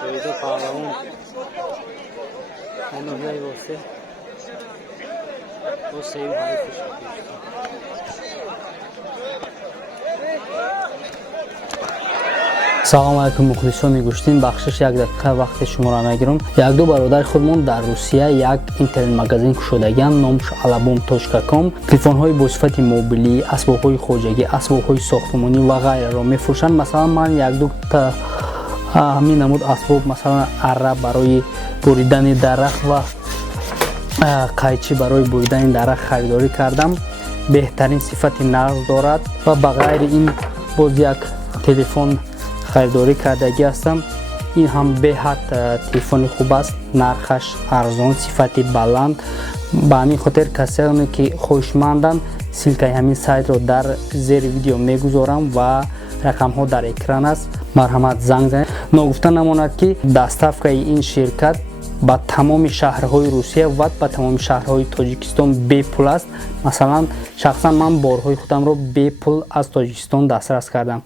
شویده پهلوان هنوزه واسه واسه این حریفش салому алайкум мухлисони гуштин бахшиш як дақиқа вақти шуморо мегирам. Як ду бародари худмон дар Русия як интернет магазин кушодаган, номш ALABOOM.com. телефонҳои бо сифати мобилӣ, асбобҳои хоҷагӣ, асбобҳои сохтмонӣ ва ғайраро мефурӯшанд. Масалан ман як ду та ҳамин намуд асбоб, масалан арра барои буридани дарахт ва қайчи барои буридани дарахт харидорӣ кардам. беҳтарин сифати нағз дорад ва ба ғайри ин боз як телефон خریداری کردگی هستم. این هم بهت تلفن خوب است، نرخش ارزان، صفتی بلند. به همین خاطر کسانی که خوشمندند سیلکای همین سایت رو در زیر ویدیو میگذارم و رقم ها در اکران است. مرحمت زنگ زنید. نگفته نماند که دستافکای این شرکت با تمام شهرهای روسیه و با تمام شهرهای تاجیکستان بی پول است. مثلا شخصا من بارهای خودم رو بی پول از تاجیکستان دسترس کردم.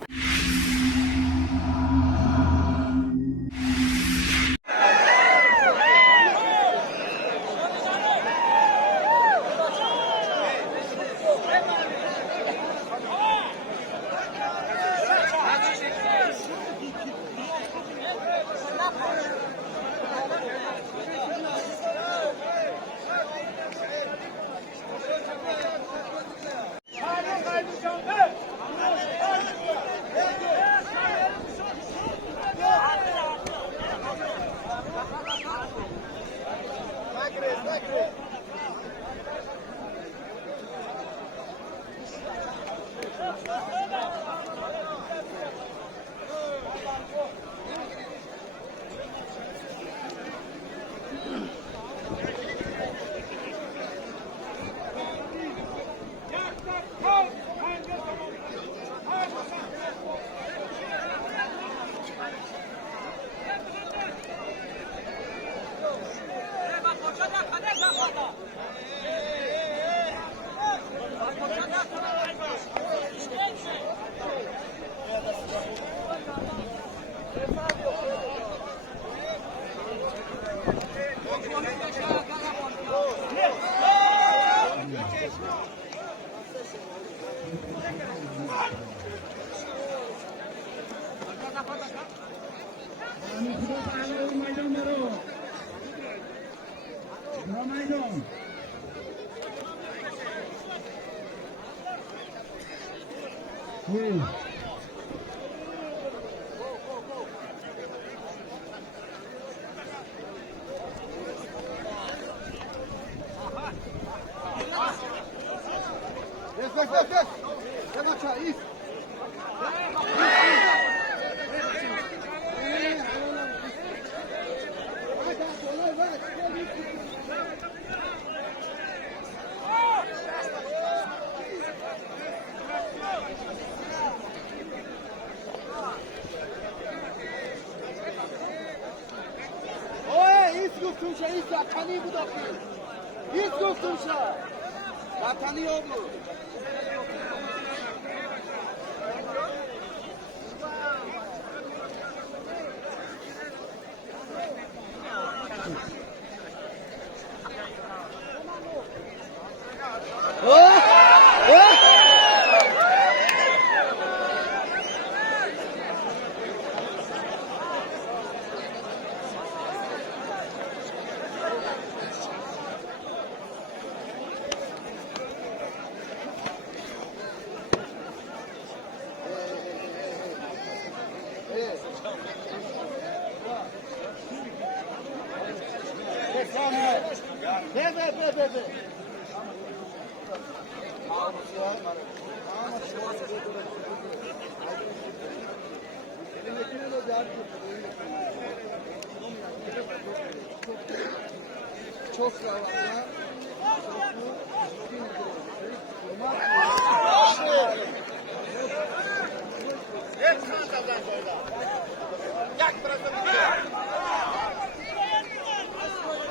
Çok sağ olun.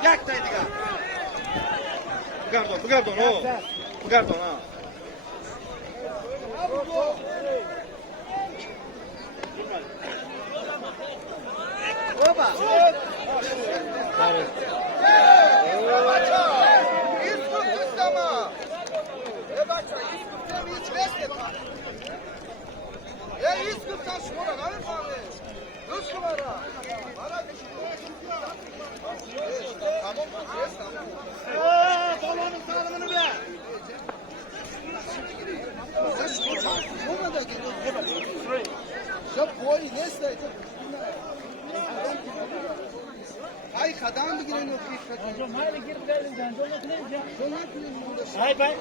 Jak tady diga? Pardon, no. Pardon, ha. Духтари. Ay kadın bir girin o kıyafet. Hayır gir gidelim sen. Hayır ben.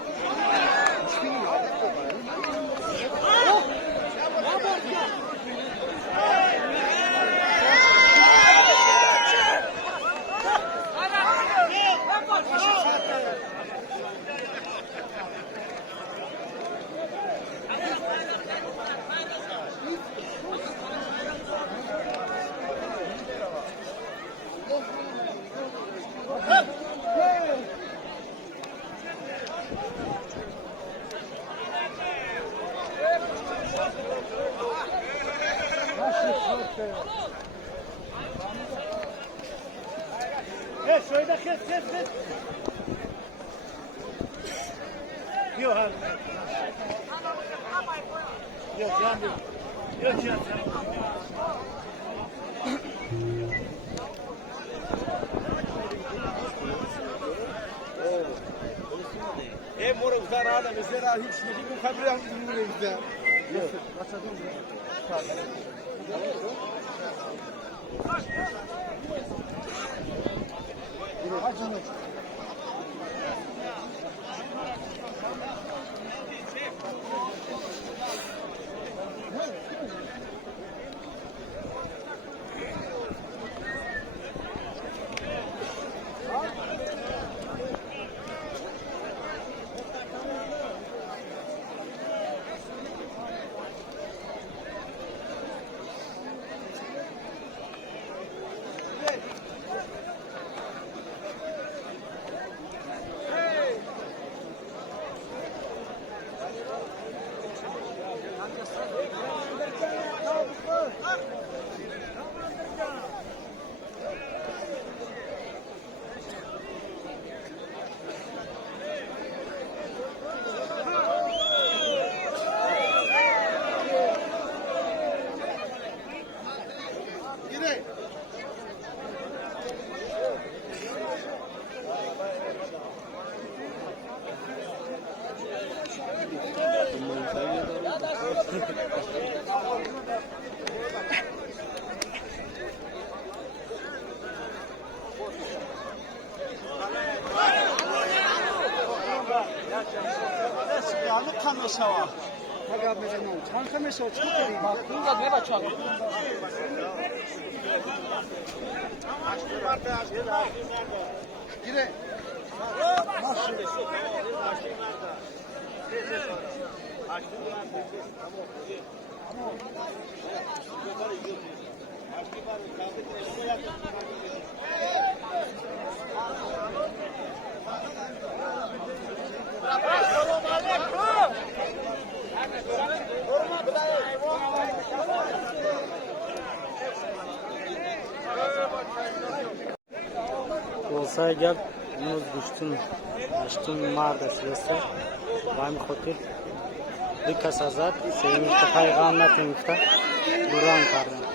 Şöyle kes. Yok abi. Yok yandı. Yok yandı. Mora uzara da mesela hiç ne bu kabri anlamıyor bizde. Yok. Kameşava. Tabii benim. Çan kameşava çok iyi. Bak, bunlar ne bakıyor? Gire. Nasıl? Olsa agar biz Гуштин marda sizsa вам хотел дикас азат сеимта пайгам натимта буран кардем